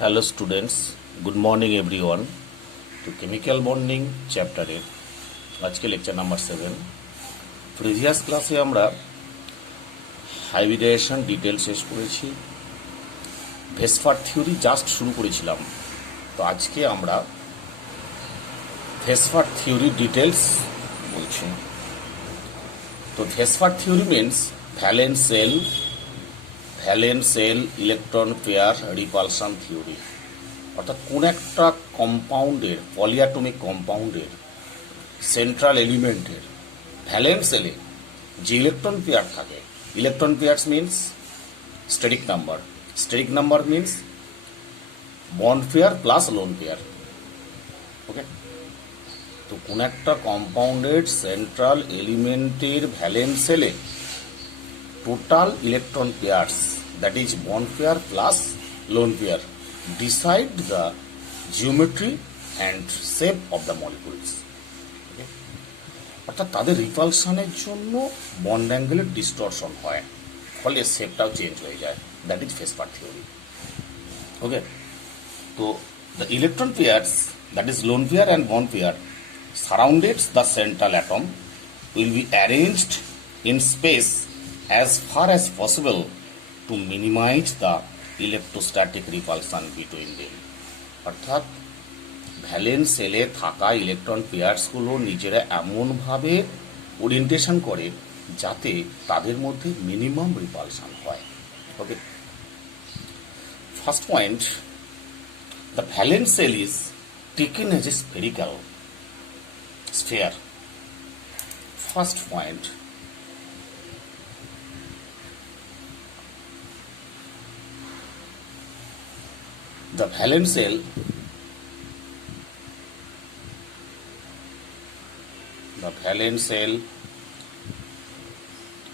Hello students, good morning everyone. তো chemical bonding চ্যাপ্টারের আজকে লেকচার নাম্বার 7। প্রিভিয়াস ক্লাসে আমরা হাইব্রিডাইজেশন ডিটেল শেষ করেছি, ভেসফার থিওরি জাস্ট শুরু করেছিলাম। তো আজকে আমরা ভেসফার থিওরি ডিটেলস বলছি। তো VSEPR theory means valence shell electron pair repulsion theory. অর্থাৎ কোন একটা কম্পাউন্ডের, পলিঅ্যাটমিক কম্পাউন্ডের সেন্ট্রাল এলিমেন্টের ভ্যালেন্স সেলে যে ইলেকট্রন পেয়ার থাকে, electron pairs means steric number means bond pair plus lone pair. Okay, তো কোন একটা কম্পাউন্ডের সেন্ট্রাল এলিমেন্টের ভ্যালেন্স সেলে total electron pairs, that is bond pair plus lone pair, decide the geometry and shape of the molecules. অর্থাৎ তাদের রিপালশনের জন্য bond অ্যাঙ্গেলের distortion হয়, ফলে শেপটাও চেঞ্জ হয়ে যায়। That is VSEPR theory. Okay, তো the electron pairs, that is lone pair and bond pair, surrounded the central atom will be arranged in space as far as possible to minimize the electrostatic repulsion between them. অর্থাৎ valence সেলে থাকা electron পেয়ার্সগুলো নিজেরা এমনভাবে orientation করে যাতে তাদের মধ্যে minimum repulsion হয়। Okay, first point, the valence shell is taken as a spherical sphere. First point, the valence cell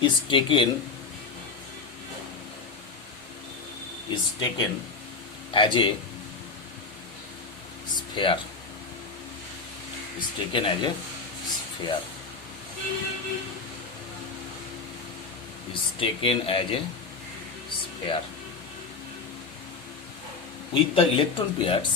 is taken as a sphere. With the electron pairs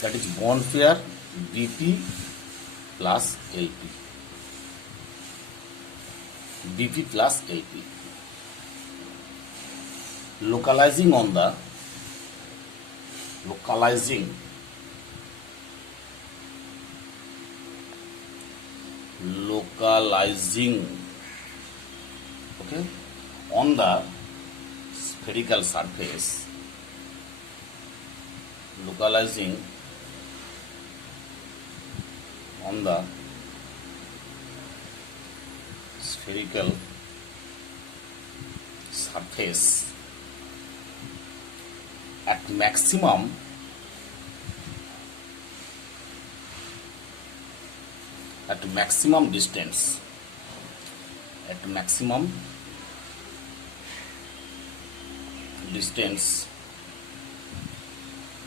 that is bond pair BP plus LP, localizing okay, on the spherical surface, at maximum distance,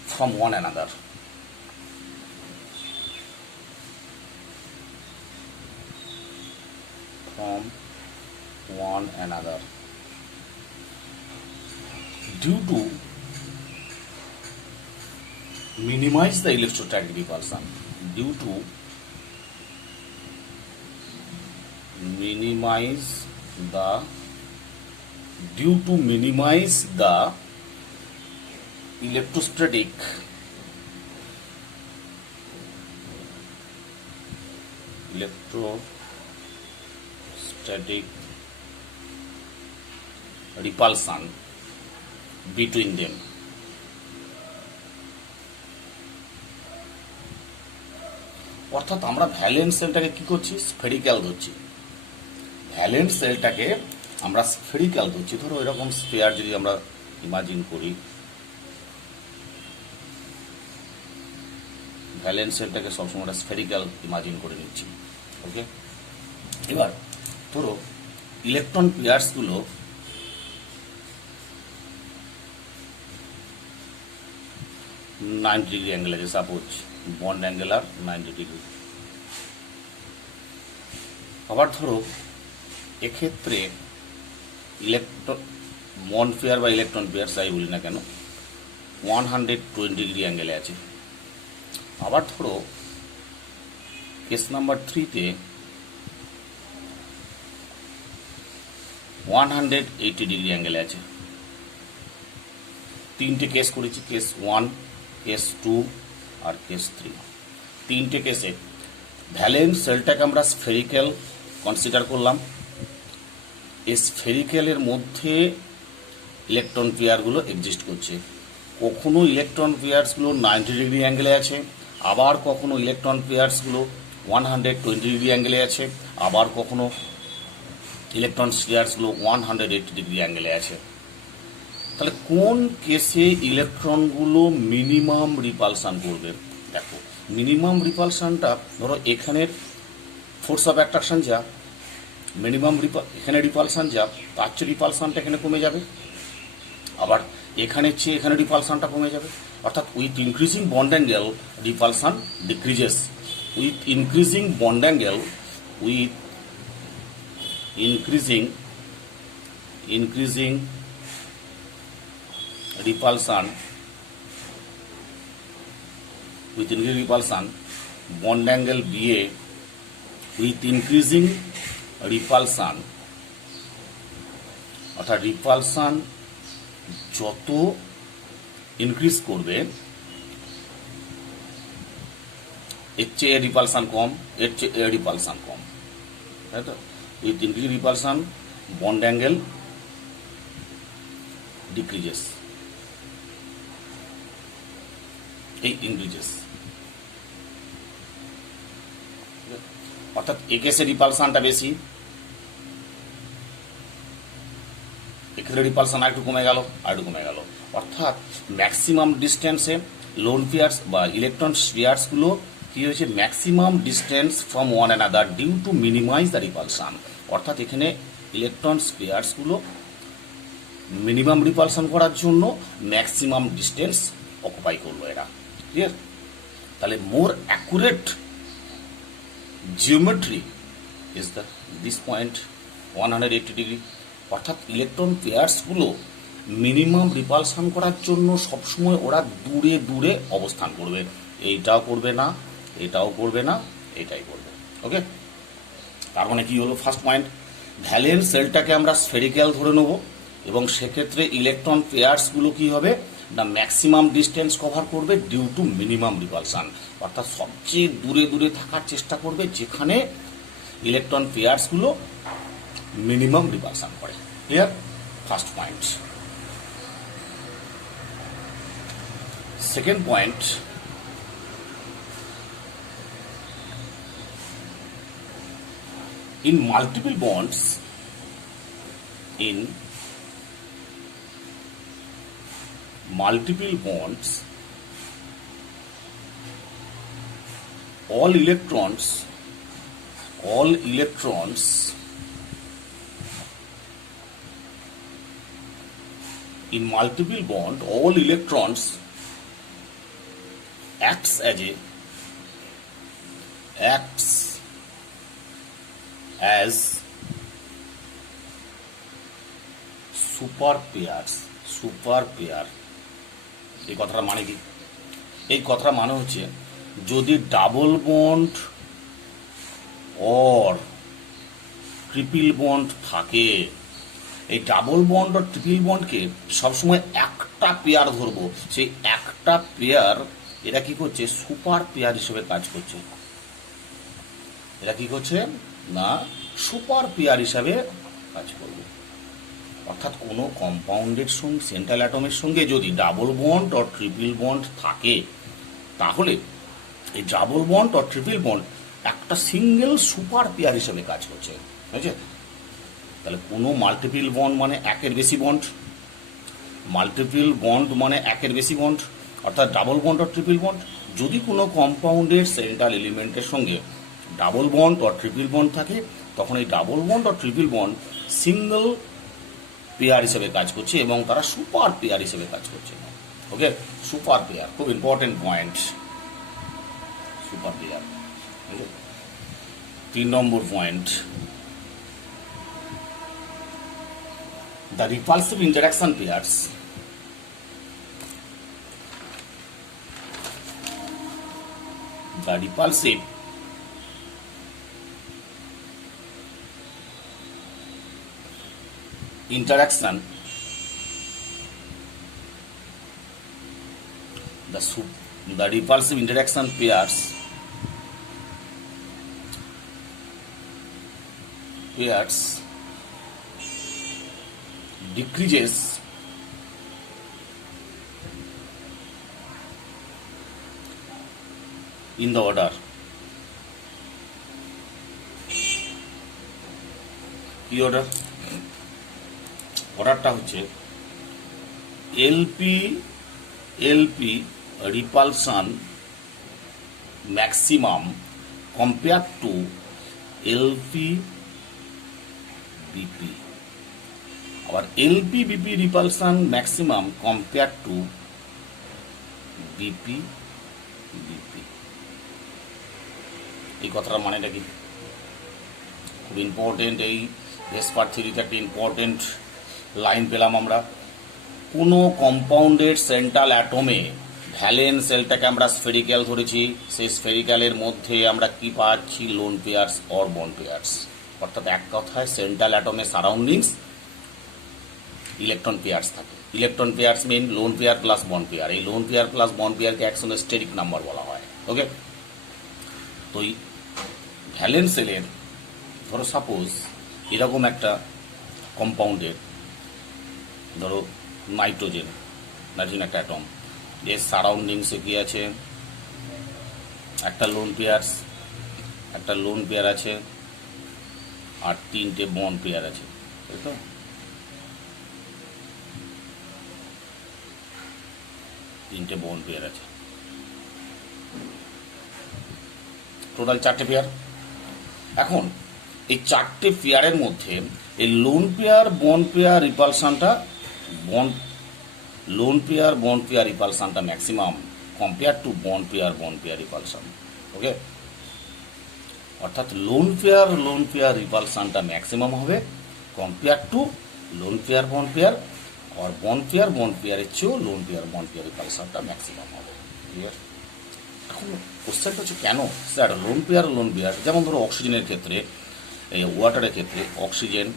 from one another. Due to minimize the electrostatic repulsion, due to minimize the electrostatic repulsion between them. অর্থাৎ আমরা valence সেলটাকে কি করছি? Spherical ধরছি। Valence সেলটাকে আমরা spherical ধরছি। ধরো এরকম sphere যদি আমরা ইমাজিন করি, ভ্যালেন্স সেলটাকে সবসময় আমরা স্ফেরিক্যাল ইমাজিন করে নিচ্ছি। ওকে, এবার ধরো ইলেকট্রন পেয়ার্সগুলো 90 ডিগ্রি অ্যাঙ্গেল আছে, সাপোজ বন্ড অ্যাঙ্গেল আর 90 ডিগ্রি। আবার ধরো এক্ষেত্রে ইলেকট্রন বন্ড পেয়ার বা ইলেকট্রন পেয়ার যাই বলি না কেন 120 ডিগ্রি অ্যাঙ্গেলে আছে। আবার ধরো কেস নাম্বার 3-তে 180 ডিগ্রি অ্যাঙ্গেলে আছে। তিনটে কেস করেছি, কেস 1, কেস 2 আর কেস 3। তিনটে কেসে ভ্যালেন্স সেলটাকে আমরা স্ফেরিক্যাল কনসিডার করলাম। এই স্ফেরিক্যালের মধ্যে ইলেকট্রন পেয়ারগুলো এক্সিস্ট করছে। কখনো ইলেকট্রন পেয়ার্সগুলো 90 ডিগ্রি অ্যাঙ্গেলে আছে, আবার কখনো ইলেকট্রন পেয়ার্সগুলো 120 ডিগ্রি অ্যাঙ্গেলে আছে, আবার কখনো ইলেকট্রন পেয়ার্সগুলো 180 ডিগ্রি অ্যাঙ্গেলে আছে। তাহলে কোন কেসে ইলেকট্রনগুলো মিনিমাম রিপালসান করবে? দেখো মিনিমাম রিপালসানটা ধরো এখানের ফোর্স অফ অ্যাট্রাকশন যা মিনিমাম এখানে রিপালসান যা তার চেয়ে রিপালসানটা এখানে কমে যাবে, আবার এখানের চেয়ে এখানে রিপালসানটা কমে যাবে। অর্থাৎ with increasing bond angle repulsion decreases, with increasing bond angle with increasing repulsion with increasing repulsion bond angle BA with increasing repulsion, অর্থাৎ রিপালসান যত ইনক্রিজ করবে এর চেয়ে রিপালসান কম, এর চেয়ে রিপালসান কম, তাই তো? With increasing repulsion bond angle decreases, এই ইনক্রিজেস। অর্থাৎ এ কেসে রিপালসানটা বেশি, এক্ষেত্রে রিপালসান আরেকটু কমে গেল, আরেকটু কমে গেল। অর্থাৎ ম্যাক্সিমাম ডিস্টেন্সে লোন পেয়ার্স বা ইলেকট্রন পেয়ার্সগুলো কি হয়েছে, maximum distance from one another due to minimize the repulsion. অর্থাৎ এখানে ইলেকট্রন পেয়ার্সগুলো মিনিমাম রিপালসান করার জন্য ম্যাক্সিমাম ডিস্টেন্স অকুপাই করলো এরা। ক্লিয়ার? তাহলে মোর accurate geometry is this point 180 degree. অর্থাৎ ইলেকট্রন পেয়ার্সগুলো মিনিমাম রিপালসান করার জন্য সবসময় ওরা দূরে দূরে অবস্থান করবে, এইটাও করবে না, এটাও করবে না, এটাই করবে। ওকে, তার মানে কি হলো? ফার্স্ট পয়েন্ট, ভ্যালেন্স সেলটাকে আমরা স্ফেরিক্যাল ধরে নেব এবং সেক্ষেত্রে ইলেকট্রন পেয়ার্সগুলো কি হবে না ম্যাক্সিমাম ডিস্টেন্স কভার করবে ডিউ টু মিনিমাম রিপালসান। অর্থাৎ সবচেয়ে দূরে দূরে থাকার চেষ্টা করবে যেখানে ইলেকট্রন পেয়ার্সগুলো মিনিমাম রিপালসান করে। Clear? First point. Second point, in multiple bonds all electrons in multiple bond all electrons acts as super pair। এই কথাটা মানে কি? এই কথাটা মানে হচ্ছে যদি double bond or triple bond থাকে, এই ডাবল বন্ড আর ট্রিপল বন্ডকে সবসময় একটা পেয়ার ধরবো, সেই একটা পেয়ার এরা কি করছে, সুপার পেয়ার হিসেবে কাজ করছে। এরা কি করছে না সুপার পেয়ার হিসাবে কাজ করবে। অর্থাৎ কোনো কম্পাউন্ডের সঙ্গে সেন্ট্রাল অ্যাটমের সঙ্গে যদি ডাবল বন্ড আর ট্রিপল বন্ড থাকে তাহলে এই ডাবল বন্ড আর ট্রিপল বন্ড একটা সিঙ্গেল সুপার পেয়ার হিসেবে কাজ করছে। বুঝেছে? তাহলে কোনো মাল্টিপল বন্ড মানে একের বেশি বন্ড, মাল্টিপল বন্ড মানে একের বেশি বন্ড, অর্থাৎ ডাবল বন্ড আর ট্রিপল বন্ড। যদি কোনো কম্পাউন্ডের সেন্ট্রাল এলিমেন্টের সঙ্গে ডাবল বন্ড আর ট্রিপল বন্ড থাকে তখন এই ডাবল বন্ড আর ট্রিপল বন্ড সিঙ্গেল পেয়ার হিসেবে কাজ করছে এবং তারা সুপার পেয়ার হিসেবে কাজ করছে। ওকে, সুপার পেয়ার খুব important point, super pair. Okay, 3 number point, the repulsive interaction pairs the repulsive interaction the repulsive interaction pairs decreases in the order কি অর্ডার? অর্ডারটা হচ্ছে LP repulsion maximum compare to LP BP, আবার LP BP repulsion maximum compare to BP BP. এই কথাটার মানেটা কি? খুব important, এই ভেসপার থিওরিতে একটা ইম্পর্টেন্ট লাইন পেলাম আমরা। কোনো কম্পাউন্ডের সেন্ট্রাল অ্যাটমে ভ্যালেন্স সেলটাকে আমরা স্ফেরিক্যাল ধরেছি, সেই স্ফেরিক্যালের মধ্যে আমরা কি পাচ্ছি? Lone pairs or bond pairs. অর্থাৎ এক কথায় সেন্ট্রাল অ্যাটমের সারাউন্ডিংস ইলেকট্রন পেয়ার্স থাকে। Electron pairs mean lone pair plus bond pair. এই লোন পেয়ার প্লাস বন্ড পেয়ারকে একসঙ্গে স্টেরিক নাম্বার বলা হয়। ওকে, তো এই ভ্যালেন্স সেলের ধরো সাপোজ এরকম একটা কম্পাউন্ডের, ধরো নাইট্রোজেন একটা অ্যাটম, এর সারাউন্ডিংসে কি আছে? একটা লোন পেয়ার আছে আর 3টে বন্ড পেয়ার আছে, তাই তো? তিনটে বন্ড পেয়ার আছে, টোটাল 4টে পেয়ার। এখন এই 4টে পেয়ারের মধ্যে এই লোন পেয়ার বন্ড পেয়ার রিপালশনটা maximum compare to bond pair repulsion. Okay, অর্থাৎ লোন পেয়ার রিপালশনটা ম্যাক্সিমাম হবে compare to lone pair bond pair, আর বন্ড পেয়ারের চেয়েও লোন পেয়ার বন্ড পেয়ার রিপালশনটা ম্যাক্সিমাম হবে। ক্লিয়ার? এখন কোশ্চেনটা হচ্ছে কেন স্যার লোন পেয়ার, যেমন ধরো অক্সিজেনের ক্ষেত্রে, এই ওয়াটারের ক্ষেত্রে অক্সিজেন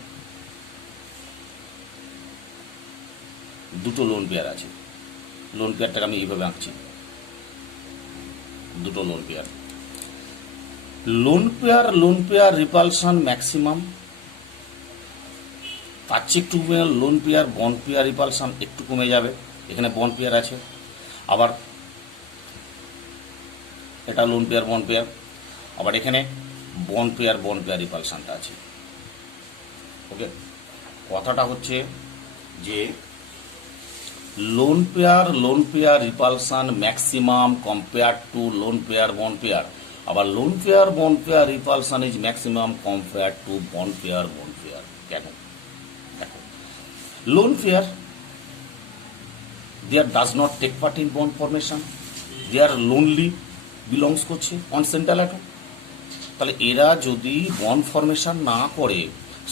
2টো লোন পেয়ার আছে। লোন পেয়ারটাকে আমি এইভাবে আঁকছি, 2টো lone pair. Lone pair repulsion maximum, তার চেয়ে একটু lone pair bond pair repulsion একটু কমে যাবে। এখানে বন্ড পেয়ার আছে, আবার এটা লোন পেয়ার বন্ড পেয়ার, আবার এখানে বন্ড পেয়ার রিপালশনটা আছে। ওকে, কথাটা হচ্ছে যে lone pair repulsion maximum compare to lone pair bond pair, আবার lone pair bond pair repulsion is maximum compare to bond pair. কেন? দেখো, lone pair there does not take part in bond formation, there lonely belongs করছে on central atom. তাহলে এরা যদি bond formation না করে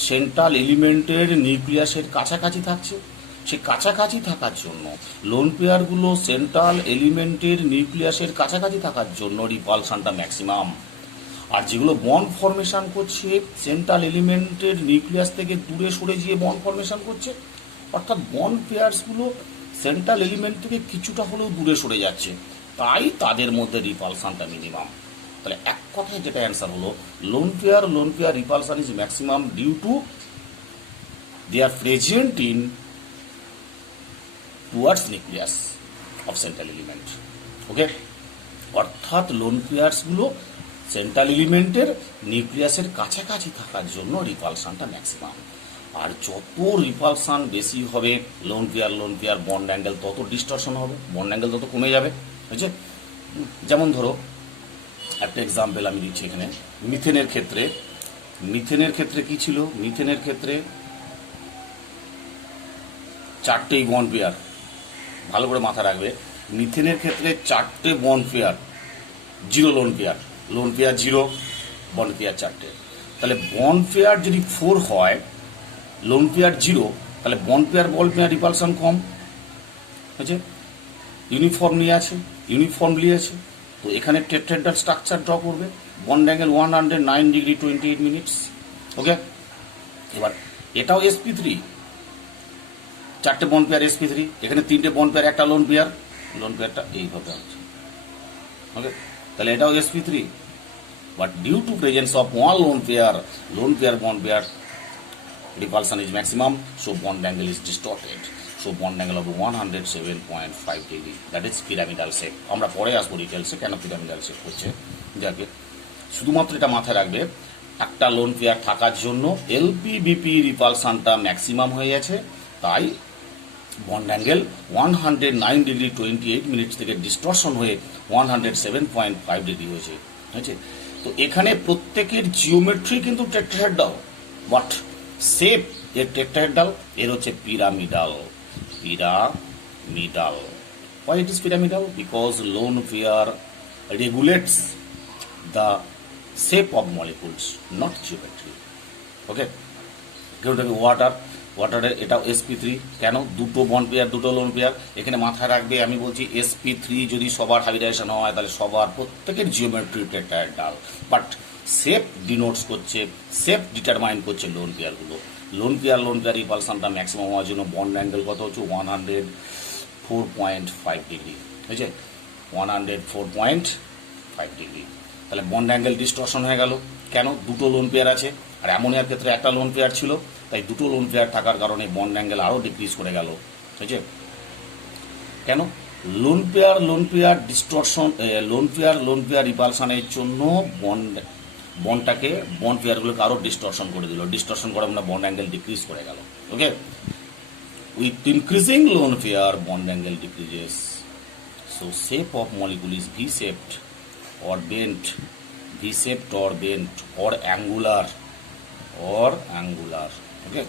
central এলিমেন্টের নিউক্লিয়াসের কাছাকাছি থাকছে, সে কাছাকাছি থাকার জন্য লোন পেয়ারগুলো সেন্ট্রাল এলিমেন্টের নিউক্লিয়াসের কাছাকাছি থাকার জন্য রিপালশনটা ম্যাক্সিমাম। আর যেগুলো বন্ড ফরমেশন করছে সেন্ট্রাল এলিমেন্টের নিউক্লিয়াস থেকে দূরে সরে গিয়ে বন্ড ফরমেশন করছে, অর্থাৎ বন্ড পেয়ার্সগুলো সেন্ট্রাল এলিমেন্ট থেকে কিছুটা হলেও দূরে সরে যাচ্ছে, তাই তাদের মধ্যে রিপালশনটা মিনিমাম। তাহলে এক কথায় যেটা অ্যান্সার হলো lone pair repulsion is maximum due to they are present in towards nucleus of central element. Okay, অর্থাৎ লোন পেয়ার্সগুলো সেন্ট্রাল এলিমেন্টের নিউক্লিয়াসের কাছাকাছি থাকার জন্য রিপালশনটা ম্যাক্সিমাম। আর যত রিপালশন বেশি হবে লোন পেয়ার বন্ড অ্যাঙ্গেল তত ডিস্টরশন হবে, বন্ড অ্যাঙ্গেল তত কমে যাবে। বুঝছে? যেমন ধরো একটা এক্সাম্পল আমি দিচ্ছি এখানে, মিথেনের ক্ষেত্রে কি ছিল? মিথেনের ক্ষেত্রে 4টেই বন্ড পেয়ার, ভালো করে মাথা রাখবে, মিথেনের ক্ষেত্রে 4টে bond pair, 0 lone pair 0, bond pair 4টে। তাহলে বন্ড পেয়ার যদি 4 হয়, লোন পেয়ার 0, তাহলে বন্ড পেয়ার বল পেয়ার রিপালশন কম হয়েছে, ইউনিফর্মলি আছে। তো এখানে টেট্রাহেড্রাল স্ট্রাকচার ড্র করবে, বন্ড অ্যাঙ্গেল 109 ডিগ্রি 28 মিনিটস। ওকে, এবার এটাও sp3, 4টে বন্ড পেয়ার sp3, এখানে 3টে বন্ড পেয়ার, একটা লোন পেয়ারটা এইভাবে আছে। ওকে, তাহলে এটাও sp3, but due to presence of one lone pair bond pair repulsion is maximum, so bond angle is distorted, so bond angle of 107.5 degree, that is pyramidal shape। আমরা পরে আসবো ডিটেলসে কেন পিরামিডাল শেপ হচ্ছে। যাকে শুধুমাত্র এটা মাথায় রাখবে, একটা লোন পেয়ার থাকার জন্য LPBP রিপালশনটা ম্যাক্সিমাম হয়ে গেছে, তাই বন্ড অ্যাঙ্গেল 109 ডিগ্রি 28 মিনিটস থেকে ডিস্টরশন হয়ে 107.5 ডিগ্রি হয়েছে। তো এখানে প্রত্যেকের জিওমেট্রি কিন্তু টেট্রাহেড্রাল, বাট শেপ এর টেট্রাহেড্রাল, এর হচ্ছে pyramidal. Why it is pyramidal? Because lone pair regulates the shape of molecules, not geometry. Okay, ওয়াটারের এটাও sp3, কেন? 2টো বন্ড পেয়ার 2টো লোন পেয়ার। এখানে মাথায় রাখবে, আমি বলছি sp3 যদি সবার হাইব্রিডাইজেশন হয়, তাহলে সবার প্রত্যেকের geometry tetrahedral, but shape denotes করছে, শেপ ডিটারমাইন করছে লোন পেয়ারগুলো। লোন পেয়ার রিপালশনটা ম্যাক্সিমাম হওয়ার জন্য বন্ড অ্যাঙ্গেল কত হচ্ছে 104.5 ডিগ্রি হয়েছে, 104.5 ডিগ্রি। তাহলে বন্ড অ্যাঙ্গেল ডিস্টরশন হয়ে গেল, কেন? 2টো লোন পেয়ার আছে, আর অ্যামোনিয়ার ক্ষেত্রে একটা লোন পেয়ার ছিল, তাই 2টো লোন পেয়ার থাকার কারণে বন্ড অ্যাঙ্গেল আরও ডিক্রিজ করে গেল। হয়েছে কেন? Lone pair distortion, lone pair রিপালশনের জন্য বন্ড পেয়ারগুলোকে আরও ডিস্টরশন করে দিল, ডিস্টরশন করে মানে বন্ড অ্যাঙ্গেল ডিক্রিজ করে গেল। Okay, with increasing lone pair bond angle decreases, so shape of molecule is V-shaped or bent, or angular. Okay,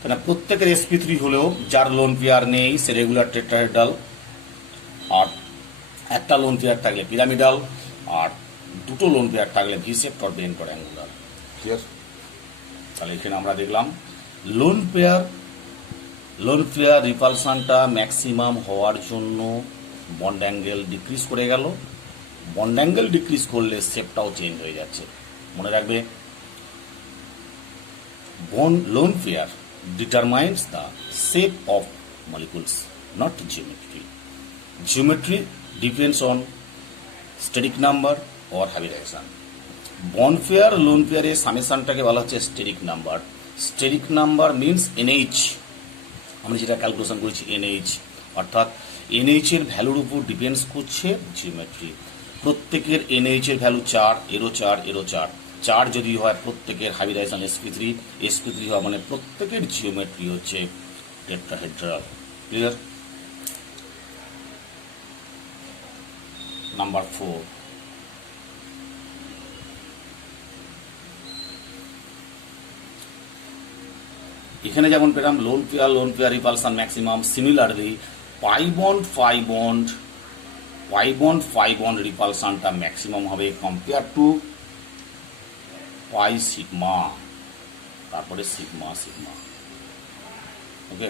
তাহলে প্রত্যেকের sp3 হলেও যার লোন পেয়ার নেই সে রেগুলার টেট্রাহেড্রাল, আর একটা লোন পেয়ার থাকলে পিরামিডাল, আর 2টো লোন পেয়ার থাকলে V-shaped or bent or angular। Clear? তাহলে এখানে আমরা দেখলাম লোন পেয়ার রিপালশনটা ম্যাক্সিমাম হওয়ার জন্য বন্ড অ্যাঙ্গেল ডিক্রিজ করে গেল, বন্ড অ্যাঙ্গেল ডিক্রিজ করলে শেপটাও চেঞ্জ হয়ে যাচ্ছে। মনে রাখবে, lone pair determines the shape of molecules, not geometry. Geometry depends on steric number or hybridization. Bond pair lone পেয়ারের সামেশনটাকে বলা হচ্ছে স্টেরিক নাম্বার মিনস NH, আমরা যেটা ক্যালকুলেশন করেছি NH, অর্থাৎ NH এর ভ্যালুর উপর ডিপেন্ডস করছে জিওমেট্রি। প্রত্যেকের NH এর ভ্যালু 4, এরও 4 যদি হয়, প্রত্যেকের হাইব্রিডাইজেশন sp3 হয়, মানে প্রত্যেকের জিওমেট্রি হচ্ছে টেট্রাহেড্রাল। ক্লিয়ার? নাম্বার 4, এখানে যেমন পেলাম lone pair repulsion maximum, similarly pi bond রিপালশনটা ম্যাক্সিমাম হবে কম্পেয়ার টু পাই সিগমা, তারপরে সিগমা। ওকে,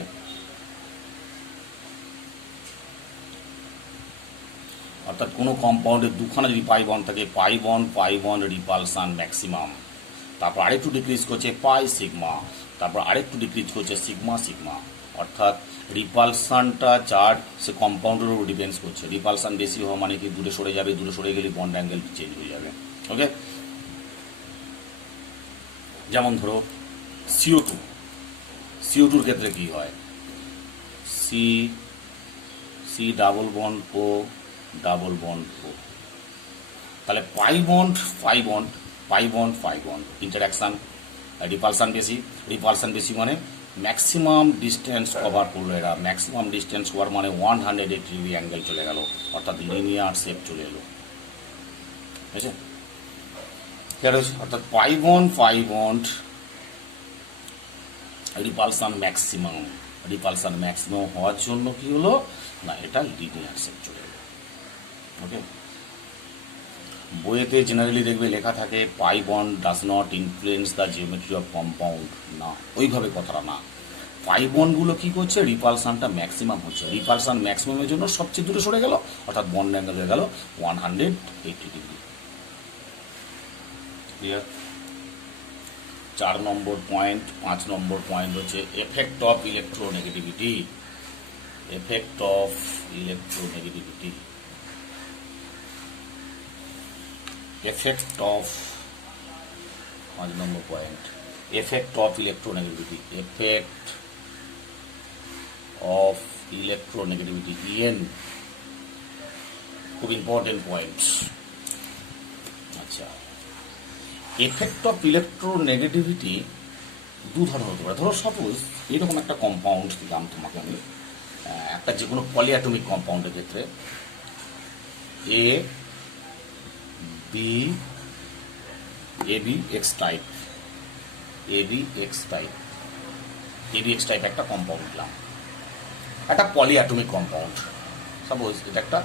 অর্থাৎ কোনো কম্পাউন্ডের দুখানা যদি পাই বন্ড থাকে, পাই বন্ড রিপালশন ম্যাক্সিমাম, তারপর আরেকটু ডিক্রিজ করছে পাই সিগমা, তারপর আরেকটু ডিক্রিজ করছে সিগমা। অর্থাৎ রিপালশনটা যার সে কম্পাউন্ডের উপর ডিপেন্ডস করছে। রিপালশন বেশি হওয়া মানে কি দূরে সরে যাবে, দূরে সরে গেলে বন্ড অ্যাঙ্গেল চেঞ্জ হয়ে যাবে। ওকে, যেমন ধরো CO2 ক্ষেত্রে কি হয়, C ডাবল বন্ড O, তাহলে পাই বন্ড ইন্টারাকশন, রিপালশন বেশি মানে ম্যাক্সিমাম ডিস্টেন্স কভার করলো এরা, ম্যাক্সিমাম ডিস্টেন্স কভার মানে 180 ডিগ্রি অ্যাঙ্গেল চলে গেল, অর্থাৎ লিনিয়ার শেপ চলে এলো। ঠিক আছে, অর্থাৎ pi bond repulsion maximum, repulsion maximum হওয়ার জন্য কি হলো না, এটা লিনিয়ার শেপ চলে গেল। ওকে, বইয়েতে জেনারেলি দেখবে লেখা থাকে pi bond does not influence the geometry of compound. না, ওইভাবে কথাটা না। পাই বন্ডগুলো কি করছে, রিপালশনটা ম্যাক্সিমাম হচ্ছে, রিপালশন ম্যাক্সিমামের জন্য সবচেয়ে দূরে সরে গেল, অর্থাৎ বন্ড অ্যাঙ্গেল হয়ে গেল 180 degree. Clear? 4 number point, 5 number point হচ্ছে effect of electronegativity. Effect of electronegativity, effect of 5 number point, effect of electronegativity, effect of electronegativity, EN, খুব ইম্পর্টেন্ট পয়েন্ট। আচ্ছা, এফেক্ট অফ ইলেকট্রোনেগেটিভিটি দু ধরনের হতে পারে। ধরো সাপোজ এরকম একটা কম্পাউন্ড দিলাম তোমাকে আমি, একটা যে কোনো পলিঅ্যাটমিক কম্পাউন্ডের ক্ষেত্রে A B X type, X type একটা কম্পাউন্ড দিলাম, একটা পলিঅ্যাটমিক কম্পাউন্ড। সাপোজ এটা একটা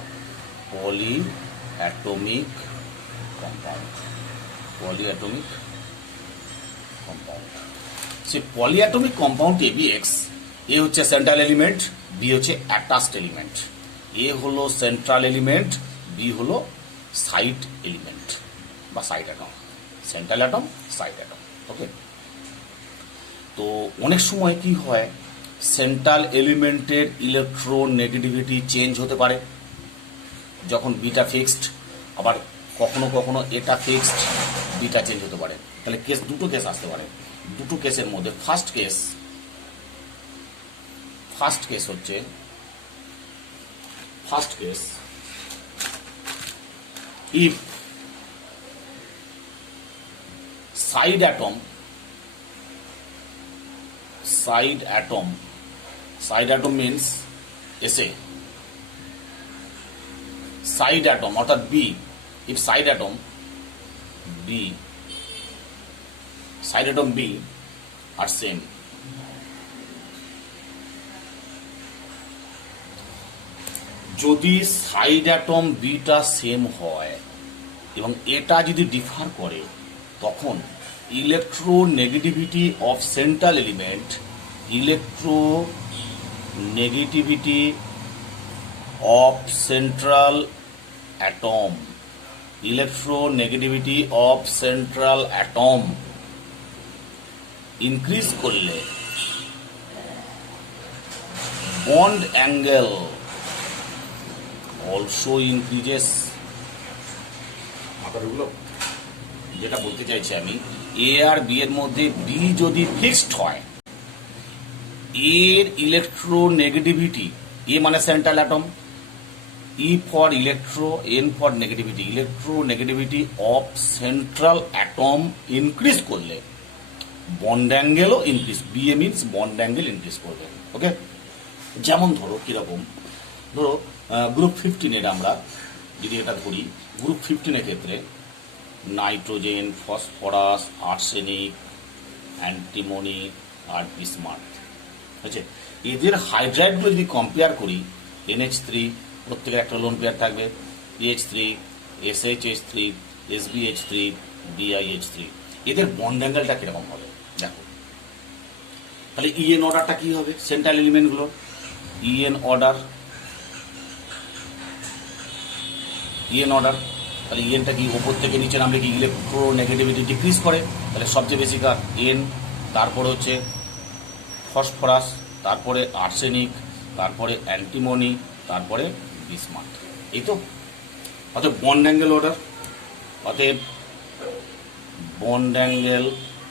পলিঅ্যাটমিক কম্পাউন্ড, পলিঅ্যাটমিক কম্পাউন্ড। সেই পলিঅ্যাটমিক কম্পাউন্ড এবিএক্স, এ হচ্ছে সেন্ট্রাল এলিমেন্ট, বি হচ্ছে অ্যাটাচড এলিমেন্ট। এ হলো সেন্ট্রাল এলিমেন্ট, বি হলো সাইড এলিমেন্ট বা side atom, central atom, side atom. Okay, তো অনেক সময় কি হয়, সেন্ট্রাল এলিমেন্টের ইলেকট্রোনেগেটিভিটি চেঞ্জ হতে পারে যখন বিটা ফিক্সড, আবার কখনো কখনো এটা ফিক্সড, বিটা চেঞ্জ হতে পারে। তাহলে কেস, দুটো কেস আসতে পারে। দুটো কেসের মধ্যে ফার্স্ট কেস হচ্ছে, if side atom means SA, side atom অর্থাৎ B, if side atom B are same, যদি সাইড অ্যাটম বিটা সেম হয় এবং এটা যদি ডিফার করে, তখন electronegativity of central element, electronegativity of central atom, electronegativity of central atom increase করলে bond angle also increases. যেটা বলতে চাইছি আমি, এ আর বি এর মধ্যে বি যদি ফিক্সড হয়, এর ইলেকট্রোনেগেটিভিটি, এ মানে central atom, E for electro, N for negativity, electronegativity of central atom increase করলে বন্ড অ্যাঙ্গেলও increase, BA means bond angle increase করবে। ওকে, যেমন ধরো কিরকম, ধরো গ্রুপ 15 আমরা যদি এটা ধরি, গ্রুপ 15 ক্ষেত্রে নাইট্রোজেন, ফসফরাস, আর্সেনিক, অ্যান্টিমনি আর বিসমাথ আছে। এদের হাইড্রাইডগুলো যদি কম্পেয়ার করি, NH3 প্রত্যেকের একটা লোন পেয়ার থাকবে, PH3, SHH3, SBH3, BiH3, এদের বন্ড অ্যাঙ্গেলটা কিরকম হবে দেখো। তাহলে ইএন অর্ডারটা কি হবে, সেন্ট্রাল এলিমেন্টগুলো ইএন অর্ডার, তাহলে ইএনটা কি ওপর থেকে নিচে নামলে কি ইলেকট্রোনেগেটিভিটি ডিক্রিজ করে, তাহলে সবচেয়ে বেশি কার এন, তারপরে হচ্ছে ফসফরাস, তারপরে আর্সেনিক, তারপরে অ্যান্টিমনি, তারপরে বিসমাথ। এই তো, অতএব বন্ড অ্যাঙ্গেল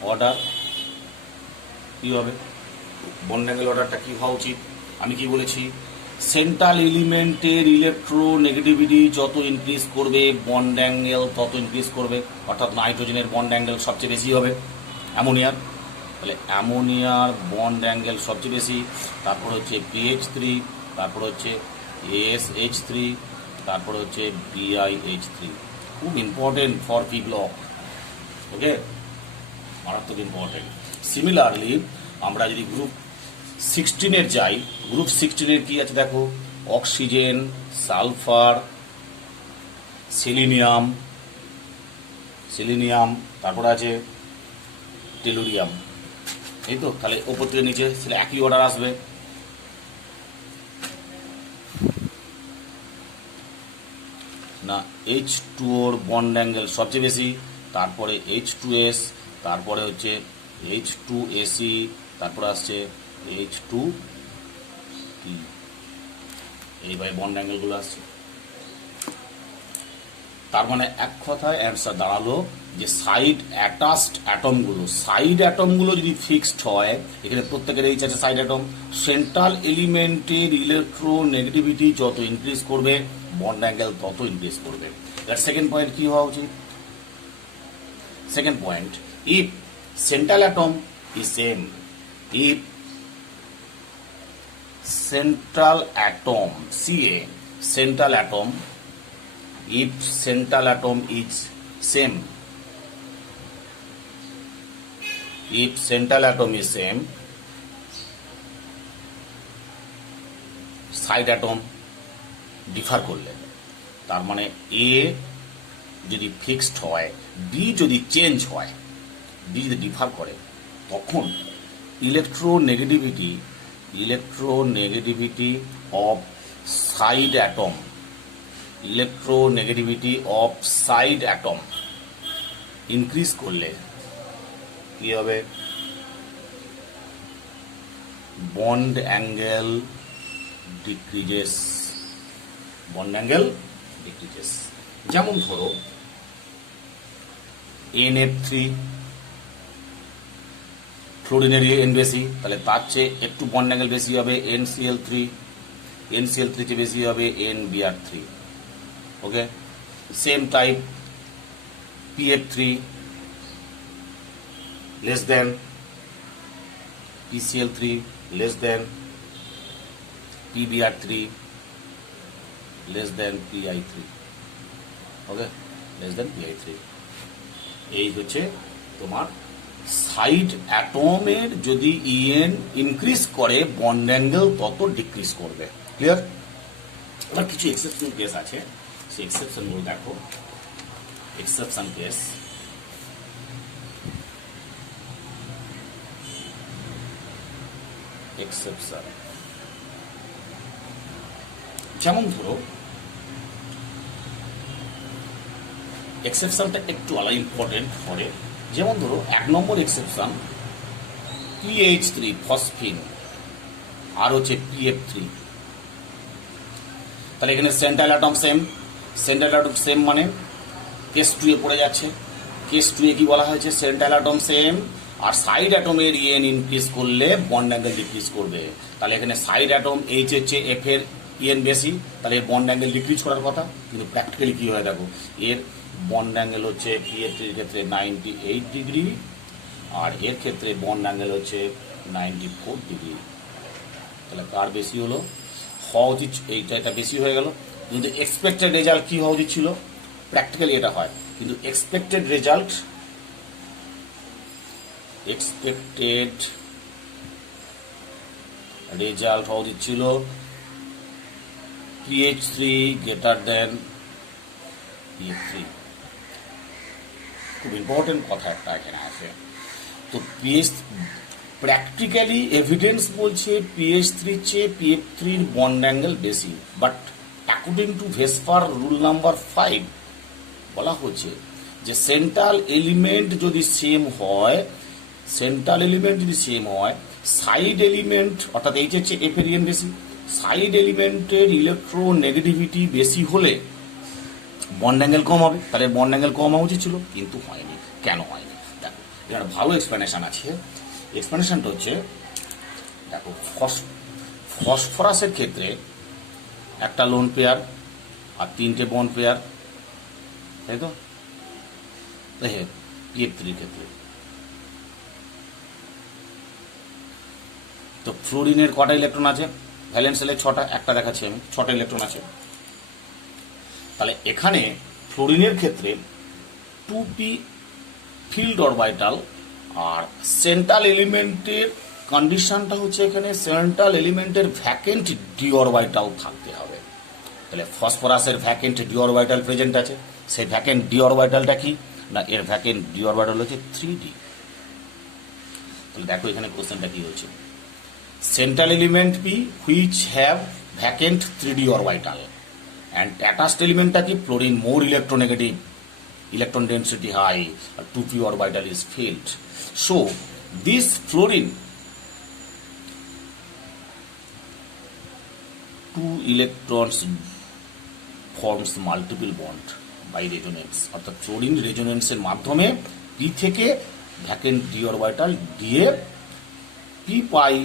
অর্ডার কি হবে, বন্ড অ্যাঙ্গেল অর্ডারটা কি হওয়া উচিত, আমি কি বলেছি, সেন্ট্রাল এলিমেন্টের ইলেকট্রোনেগেটিভিটি যত ইনক্রিজ করবে বন্ড অ্যাঙ্গেল তত ইনক্রিজ করবে, অর্থাৎ নাইট্রোজেনের বন্ড অ্যাঙ্গেল সবচেয়ে বেশি হবে অ্যামোনিয়ার, তাহলে অ্যামোনিয়ার বন্ড অ্যাঙ্গেল সবচেয়ে বেশি, তারপর হচ্ছে PH3, তারপর হচ্ছে SH3, তারপর হচ্ছে BiH3, খুব ইম্পর্টেন্ট ফর পি ব্লক। ওকে, মারাত্মক ইম্পর্টেন্ট। সিমিলারলি আমরা যদি গ্রুপ 16 যাই, গ্রুপ 16 কি আছে দেখো, অক্সিজেন, সালফার, সেলিনিয়াম, তারপরে আছে টেলুরিয়াম। এই তো, তাহলে ওপর থেকে নিচে সেটা একই অর্ডার আসবে। না, H2O বন্ড অ্যাঙ্গেল সবচেয়ে বেশি, তারপরে H2S, তারপরে হচ্ছে H2AC, তারপরে আসছে H2P। এইভাবে বন্ড অ্যাঙ্গেলগুলো আসছে। তার মানে এক কথায় অ্যান্সার দাঁড়ালো যে সাইড অ্যাটমগুলো যদি ফিক্সড হয়, এখানে প্রত্যেকের এইচ আছে সাইড অ্যাটম, সেন্ট্রাল এলিমেন্টের ইলেকট্রোনেগেটিভিটি যত ইনক্রিজ করবে বন্ড অ্যাঙ্গেল তত ইনক্রিজ করবে। এর সেকেন্ড পয়েন্ট কি হওয়া উচিত? Second point, if central atom is same, if central atom CA central atom, if central atom is same, if central atom is same, side atom differ করলে, তার মানে A যদি ফিক্সড হয়, B যদি change হয়, B যদি differ করে, তখন electronegativity of side atom, increase করলে কি হবে? Bond angle decreases. যেমন ধরো NF3, ফ্লোরিনের এন বেশি, তাহলে তার চেয়ে একটু বন্ড অ্যাঙ্গেল বেশি হবে NCl3 চেয়ে বেশি হবে NBr3। Okay, same type PF3 less than PCl3 less than PBr3 less than PI3। Okay, less than PI3। এই হচ্ছে তোমার সাইড অ্যাটমের যদি ইএন ইনক্রিজ করে বন্ড অ্যাঙ্গেল তত ডিক্রিজ করবে। ক্লিয়ার? এবার কিছু এক্সেপশন কেস আছে, সেই এক্সেপশন গুলো দেখো। এক্সেপশন কেস, যেমন ধরো এক্সেপশনটা একটু আলাদা ইম্পর্টেন্ট করে। যেমন ধরো 1 নম্বর এক্সেপশন, PH3 ফসফিন আর হচ্ছে PF3। তাহলে এখানে সেন্ট্রাল অ্যাটম সেম মানে কেস 2 এ পড়ে যাচ্ছে। কেস 2 এ কি বলা হয়েছে? সেন্ট্রাল অ্যাটম সেম, আর সাইড অ্যাটমের ইএন ইনক্রিজ করলে বন্ড অ্যাঙ্গেল ডিক্রিজ করবে। তাহলে এখানে সাইড অ্যাটম H হচ্ছে F এর ইএন বেশি, তাহলে বন্ড অ্যাঙ্গেল ডিক্রিজ করার কথা, কিন্তু প্র্যাকটিক্যালি কি হয় দেখো, এর বন্ড অ্যাঙ্গেল হচ্ছে PF3 ক্ষেত্রে 98 ডিগ্রি, আর এর ক্ষেত্রে বন্ড অ্যাঙ্গেল হচ্ছে 94 ডিগ্রি। তাহলে কার বেশি হলো? হওয়া উচিত এটা বেশি হয়ে গেল, কিন্তু এক্সপেক্টেড রেজাল্ট কি হওয়া উচিত ছিল? প্র্যাকটিক্যালি এটা হয়, কিন্তু এক্সপেক্টেড রেজাল্ট হওয়া উচিত ছিল PH3 গ্রেটার দেন PF3। খুব ইম্পর্টেন্ট কথা একটা এখানে আছে। তো প্র্যাকটিক্যালি এভিডেন্স বলছে PH3 চেয়ে PF3 বন্ড অ্যাঙ্গেল বেশি, but according to VSEPR rule number 5 বলা হচ্ছে যে সেন্ট্রাল এলিমেন্ট যদি সেম হয়, সাইড এলিমেন্ট অর্থাৎ H হচ্ছে F এর ইএন বেশি, সাইড এলিমেন্টের ইলেকট্রোনেগেটিভিটি বেশি হলে বন্ড অ্যাঙ্গেল কম হবে। তাহলে বন্ড অ্যাঙ্গেল কম হওয়া উচিত ছিল, কিন্তু হয়নি। কেন হয়নি? দেখো, এখানে ভালো এক্সপ্লেনেশন আছে। এক্সপ্লেনেশনটা হচ্ছে, দেখো, ফসফরাসের ক্ষেত্রে একটা লোন পেয়ার আর 3টে বন্ড পেয়ার, তাই তো? PF3 ক্ষেত্রে তো ফ্লোরিনের কটা ইলেকট্রন আছে? ভ্যালেন্স শেলে 6টা, একটা দেখাচ্ছি আমি, 6টা ইলেকট্রন আছে। তাহলে এখানে ফ্লোরিনের ক্ষেত্রে 2p ফিল্ড অরবিটাল আর সেন্ট্রাল এলিমেন্টের কন্ডিশনটা হচ্ছে এখানে সেন্ট্রাল এলিমেন্টের ভ্যাকেন্ট ডি অরবিটাল থাকতে হবে। তাহলে ফসফরাসের ভ্যাকেন্ট ডি অরবিটাল প্রেজেন্ট আছে, সেই ভ্যাকেন্ট ডি অরবিটালটা কি না, এর ভ্যাকেন্ট ডি অরবিটাল হচ্ছে 3d। তাহলে দেখো এখানে কোশ্চেনটা কি হচ্ছে, central element P which have vacant 3d orbital and attached এলিমেন্টটা কি fluorine more electronegative, electron density high, a 2p orbital is filled. So this fluorine 2 electrons forms multiple bond by resonance, অর্থাৎ fluorine রেজোনেন্সের মাধ্যমে P থেকে vacant D orbital দিয়ে P পাই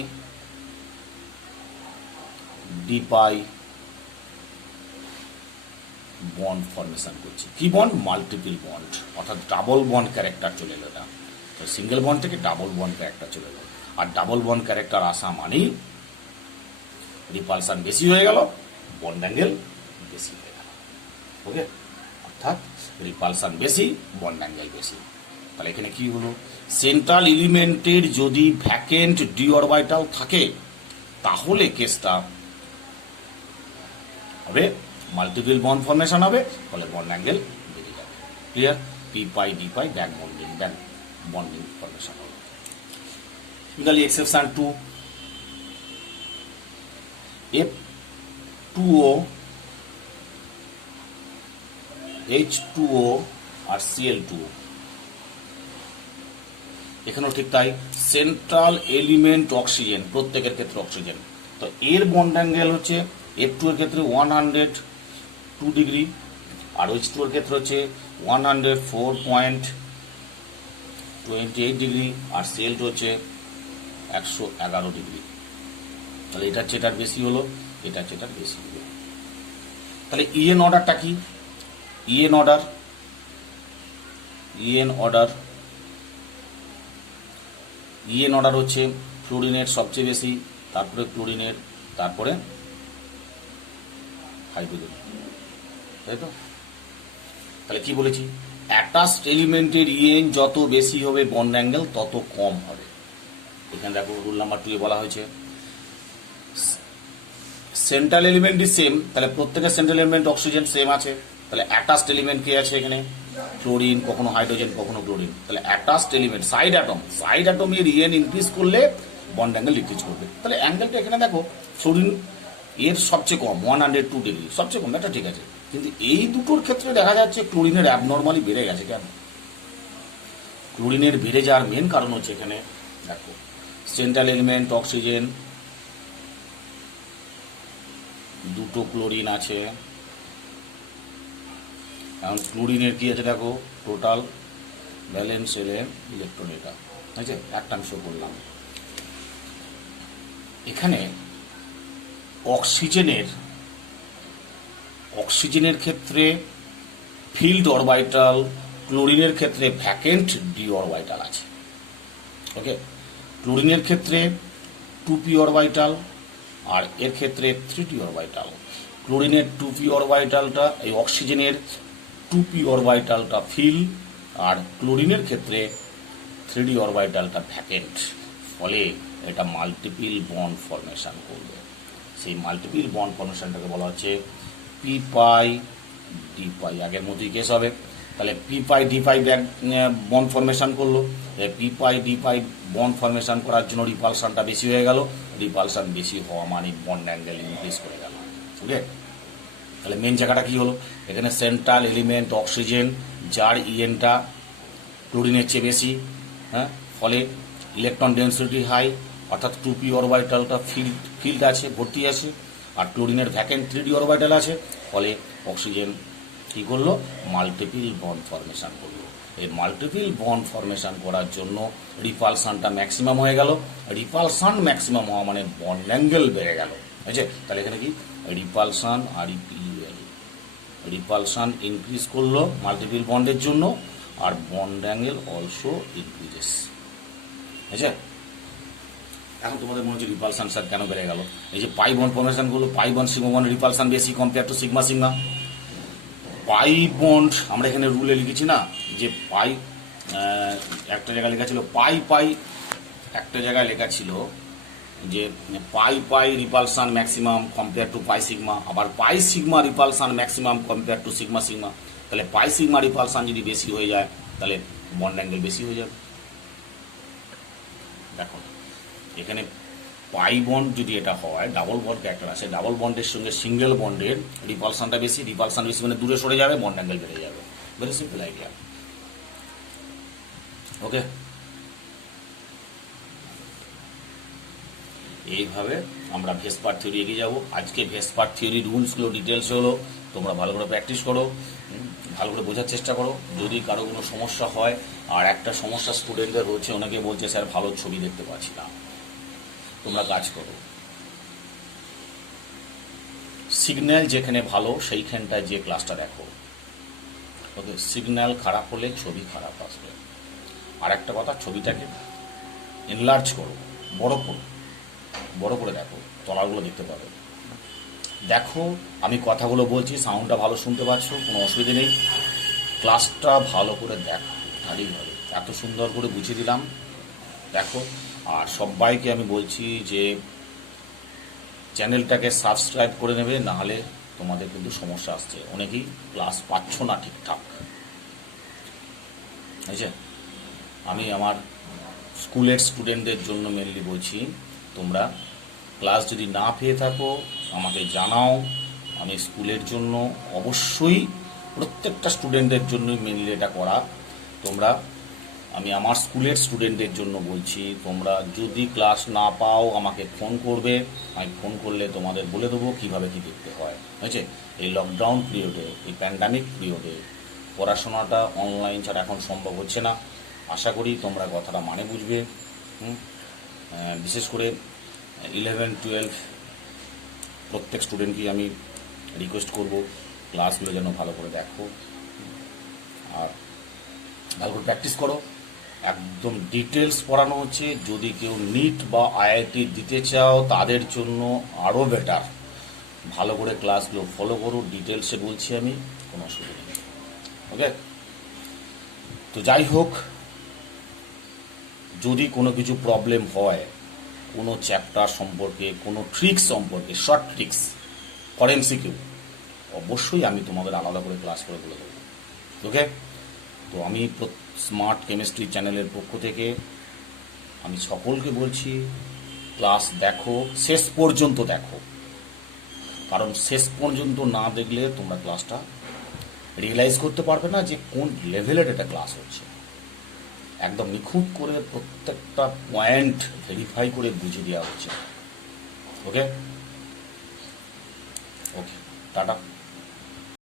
D পাই bond formation করছে। কি bond? Multiple bond, অর্থাৎ double bond character চলে এলো না, তো সিঙ্গেল বন্ড থেকে ডাবল বন্ড ক্যারেক্টার চলে এলো। আর ডাবল বন্ড ক্যারেক্টার আসা মানেই রিপালশন বেশি হয়ে গেল, বন্ড অ্যাঙ্গেল বেশি হয়ে গেল। ওকে, অর্থাৎ রিপালশন বেশি, বন্ড অ্যাঙ্গেল বেশি। তাহলে এখানে কি হলো, সেন্ট্রাল এলিমেন্টের যদি ভ্যাকেন্ট ডি অরবিটাল থাকে তাহলে কেসটা হবে মাল্টিপল বন্ড ফর্মেশন হবে, ফলে বন্ড অ্যাঙ্গেল বেড়ে যাবে। ক্লিয়ার? পি পাই ডি পাই ব্যাক বন্ডিং ফর্মেশন হবে। সিমিলারলি এক্সেপশন 2, F2O H2O আর Cl2, এখানেও ঠিক তাই, সেন্ট্রাল এলিমেন্ট অক্সিজেন, প্রত্যেকের ক্ষেত্রে অক্সিজেন, তো এর বন্ড অ্যাঙ্গেল হচ্ছে F2 এর ক্ষেত্রে 102 ডিগ্রি, আর H2 এর ক্ষেত্রে হচ্ছে 104.28 ডিগ্রি, আর Cl2 হচ্ছে 111 ডিগ্রি। তাহলে এটা হচ্ছে এটার বেশি হলো, এটা হচ্ছে এটার বেশি হলো। তাহলে ইএন অর্ডারটা কি? ইএন অর্ডার হচ্ছে ফ্লোরিনের সবচেয়ে বেশি, তারপরে ক্লোরিনের, তারপরে হাইড্রোজেন, তাই তো? তাহলে কি বলেছি, অ্যাটাচড এলিমেন্টের ইএন যত বেশি হবে বন্ড অ্যাঙ্গেল তত কম হবে। এখানে দেখো রুল নাম্বার 2 এ বলা হয়েছে সেন্ট্রাল এলিমেন্ট ইজ সেম, তাহলে প্রত্যেকের সেন্ট্রাল এলিমেন্ট অক্সিজেন সেম আছে, তাহলে অ্যাটাচড এলিমেন্ট কি আছে এখানে? ফ্লোরিন, কখনো হাইড্রোজেন, কখনো ক্লোরিন। তাহলে অ্যাটাচড এলিমেন্ট সাইড অ্যাটম এর ইএন ইনক্রিজ করলে বন্ড অ্যাঙ্গেল ডিক্রিজ করবে। তাহলে অ্যাঙ্গেলটা এখানে দেখো, ফ্লোরিন এর সবচেয়ে কম 102 ডিগ্রি, সবচেয়ে কম, এটা ঠিক আছে, কিন্তু এই দুটোর ক্ষেত্রে দেখা যাচ্ছে ক্লোরিনের অ্যাবনর্মালি বেড়ে গেছে। কেন? ক্লোরিনের বেড়ে যাওয়ার মেন কারণ হচ্ছে এখানে দেখো সেন্ট্রাল এলিমেন্ট অক্সিজেন, দুটো ক্লোরিন আছে, এখন ক্লোরিনের কি আছে দেখো, টোটাল ব্যালেন্স ইলেকট্রন, এটা আছে একটা অংশ করলাম। এখানে অক্সিজেনের ক্ষেত্রে ফিল্ড অরবিটাল, ক্লোরিনের ক্ষেত্রে ভ্যাকেন্ট ডি অরবিটাল আছে। ওকে, ক্লোরিনের ক্ষেত্রে 2p অরবিটাল, আর এর ক্ষেত্রে 3d অরবিটাল। ক্লোরিনের 2p অরবিটালটা, এই অক্সিজেনের 2p অরবিটালটা ফিল, আর ক্লোরিনের ক্ষেত্রে 3d অরবিটালটা ভ্যাকেন্ট, ফলে এটা মাল্টিপল বন্ড ফর্মেশন করবে। সেই মাল্টিপল বন্ড ফর্মেশনটাকে বলা হচ্ছে পি পাই ডি পাই, আগের মতোই কেস হবে। তাহলে পি পাই ডি পাই বন্ড ফর্মেশন করলো, পি পাই ডি পাই বন্ড ফর্মেশন করার জন্য রিপালশনটা বেশি হয়ে গেল, রিপালশন বেশি হওয়া মানে বন্ড অ্যাঙ্গেল ইনক্রিজ করে গেল। ওকে, তাহলে মেন জায়গাটা কি হলো, এখানে সেন্ট্রাল এলিমেন্ট অক্সিজেন, যার ইএনটা ক্লোরিনের চেয়ে বেশি, হ্যাঁ, ফলে ইলেকট্রন ডেন্সিটি হাই, অর্থাৎ 2p অরবিটালটা ফিল্ড আছে, ভর্তি আছে, আর ক্লোরিনের ভ্যাকেন্ট 3d অরবিটাল আছে, ফলে অক্সিজেন কি করলো, মাল্টিপল বন্ড ফর্মেশন করলো। এই মাল্টিপল বন্ড ফর্মেশন করার জন্য রিপালশনটা ম্যাক্সিমাম হয়ে গেল, রিপালশন ম্যাক্সিমাম হওয়া মানে বন্ড অ্যাঙ্গেল বেড়ে গেল। বুঝছে? তাহলে এখানে কি রিপালশন আর রিপালশন ইনক্রিজ করলো মাল্টিপল বন্ডের জন্য, আর বন্ড অ্যাঙ্গেল অলসো ইনক্রিজেস। বুঝছে? এখন তোমাদের মনে হচ্ছে রিপালশন স্যার কেন বেড়ে গেল? এই যে পাই বন্ড ফর্মেশন করলো, pi bond sigma bond repulsion বেশি compare to sigma sigma. Pi bond আমরা এখানে রুলে লিখেছি না, যে পাই একটা জায়গায় লেখা ছিল পাই পাই একটা জায়গায় লেখা ছিল যে pi pi repulsion maximum compare to pi sigma, আবার pi sigma repulsion maximum compare to sigma sigma. তাহলে পাই সিগমা রিপালসান যদি বেশি হয়ে যায় তাহলে বন্ড অ্যাঙ্গেল বেশি হয়ে যাবে। দেখো এখানে পাই বন্ড যদি এটা হয়, ডাবল বন্ড ক্যারেক্টার আছে, ডাবল বন্ডের সঙ্গে সিঙ্গেল বন্ডের রিপালসানটা বেশি, রিপালসান বেশি মানে দূরে সরে যাবে, বন্ড অ্যাঙ্গেল বেড়ে যাবে। Very simple idea. ওকে, এইভাবে আমরা ভেসপার থিওরি এগিয়ে যাব। আজকে ভেসপার থিওরি রুলসগুলো ডিটেলস হলো, তোমরা ভালো করে প্র্যাকটিস করো, ভালো করে বোঝার চেষ্টা করো। যদি কারো কোনো সমস্যা হয়, আর একটা সমস্যা স্টুডেন্টদের হচ্ছে, অনেকে বলছে স্যার ভালো ছবি দেখতে পাচ্ছি না, তোমরা কাজ করো, সিগন্যাল যেখানে ভালো সেইখানটায় যে ক্লাসটা দেখো। ওকে, সিগন্যাল খারাপ হলে ছবি খারাপ আসবে। আর একটা কথা, ছবিটাকে এনলার্জ করো, বড় করো, বড় করে দেখো, তলাগুলো দেখতে পাবে। দেখো আমি কথাগুলো বলছি, সাউন্ডটা ভালো শুনতে পাচ্ছ, কোনো অসুবিধে নেই। ক্লাসটা ভালো করে দেখো, ভালোইভাবে এত সুন্দর করে বুঝিয়ে দিলাম, দেখো। আর সবাইকে আমি বলছি যে চ্যানেলটাকে সাবস্ক্রাইব করে নেবে, নাহলে তোমাদের কিন্তু সমস্যা আসছে, অনেকেই ক্লাস পাচ্ছ না ঠিকঠাক। বুঝছে, আমি আমার স্কুলের স্টুডেন্টদের জন্য মেনলি বলছি, তোমরা ক্লাস যদি না পেয়ে থাকো আমাকে জানাও, আমি স্কুলের জন্য অবশ্যই প্রত্যেকটা স্টুডেন্টদের জন্য মেনলি এটা করা। তোমরা, আমি আমার স্কুলের স্টুডেন্টদের জন্য বলছি, তোমরা যদি ক্লাস না পাও আমাকে ফোন করবে, আমি ফোন করলে তোমাদের বলে দেবো কীভাবে কী দেখতে হয়। বুঝছে, এই লকডাউন পিরিয়ডে, এই প্যান্ডামিক পিরিয়ডে পড়াশোনাটা অনলাইন ছাড়া এখন সম্ভব হচ্ছে না। আশা করি তোমরা কথাটা মানে বুঝবে। বিশেষ করে 11-12 প্রত্যেক স্টুডেন্টকেই আমি রিকোয়েস্ট করব ক্লাসগুলো যেন ভালো করে দেখো আর ভালো করে প্র্যাকটিস করো। একদম ডিটেলস পড়ানো হচ্ছে, যদি কেউ নিট বা আইআইটি দিতে চাও তাদের জন্য আরও বেটার। ভালো করে ক্লাসগুলো ফলো করো, ডিটেলসে বলছি আমি, কোনো অসুবিধা নেই। ওকে, তো যাই হোক, যদি কোনো কিছু প্রবলেম হয়, কোনো চ্যাপ্টার সম্পর্কে, কোনো ট্রিক্স সম্পর্কে, শর্ট ট্রিক্স ফর এমসিকিউ, অবশ্যই আমি তোমাদের আলাদা করে ক্লাস করে বলে দেবো। ওকে, তো আমি স্মার্ট কেমিস্ট্রি চ্যানেলের পক্ষ থেকে আমি সকলকে বলছি, ক্লাস দেখো, শেষ পর্যন্ত দেখো, কারণ শেষ পর্যন্ত না দেখলে তোমরা ক্লাসটা রিয়েলাইজ করতে পারবে না যে কোন লেভেলের এটা ক্লাস হচ্ছে। একদম নিখুঁত করে প্রত্যেকটা পয়েন্ট ভেরিফাই করে বুঝিয়ে দেওয়া হচ্ছে। ওকে, ওকে, টাটা।